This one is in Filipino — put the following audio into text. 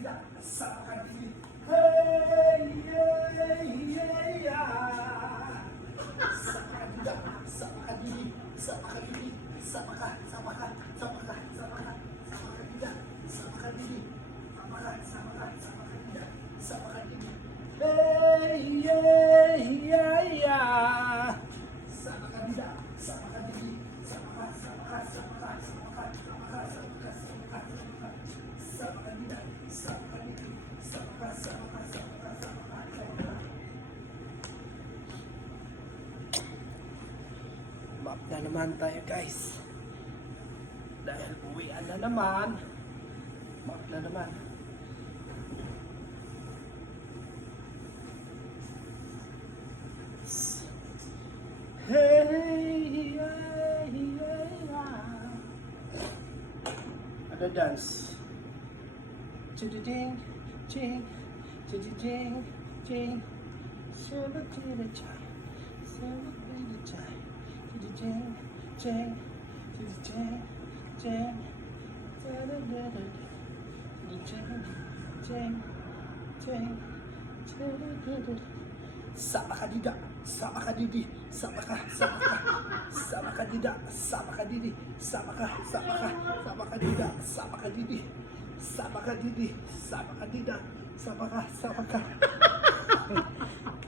dida, sama ka didi. Hey, yeah, yeah, yeah. Sama ka dida, sama ka didi, sama ka didi, sama ka, sama ka, sama ka, sama ka, sama ka dida, sama ka didi, sama ka, sama ka, sama ka dida, sama ka didi. Hey, yeah, yeah, yeah. Sama ka dida, sama ka didi, sama ka, sama ka, sama ka, sama ka, sama ka, sama ka, sama ka, sama ka, sama ka dida, sama ka didi, sama ka, sama ka, sama ka, sama ka, sama ka. Map na naman tayo guys. Dahil uwian na naman. Map na naman. Hey, yeah, yeah. Ada dance. Ching, ching, ching, ching, ching. Seven to the chai, seven to the chai. Ching, ching, ching, ching, ching. Ching, ching, ching. Sama ka dida, sama ka didi, sama ka, sama ka, sama ka dida, sama ka didi, sama ka, sama ka, sama ka dida, sama ka didi, sama ka didi, sama ka dida, sama ka, sama ka.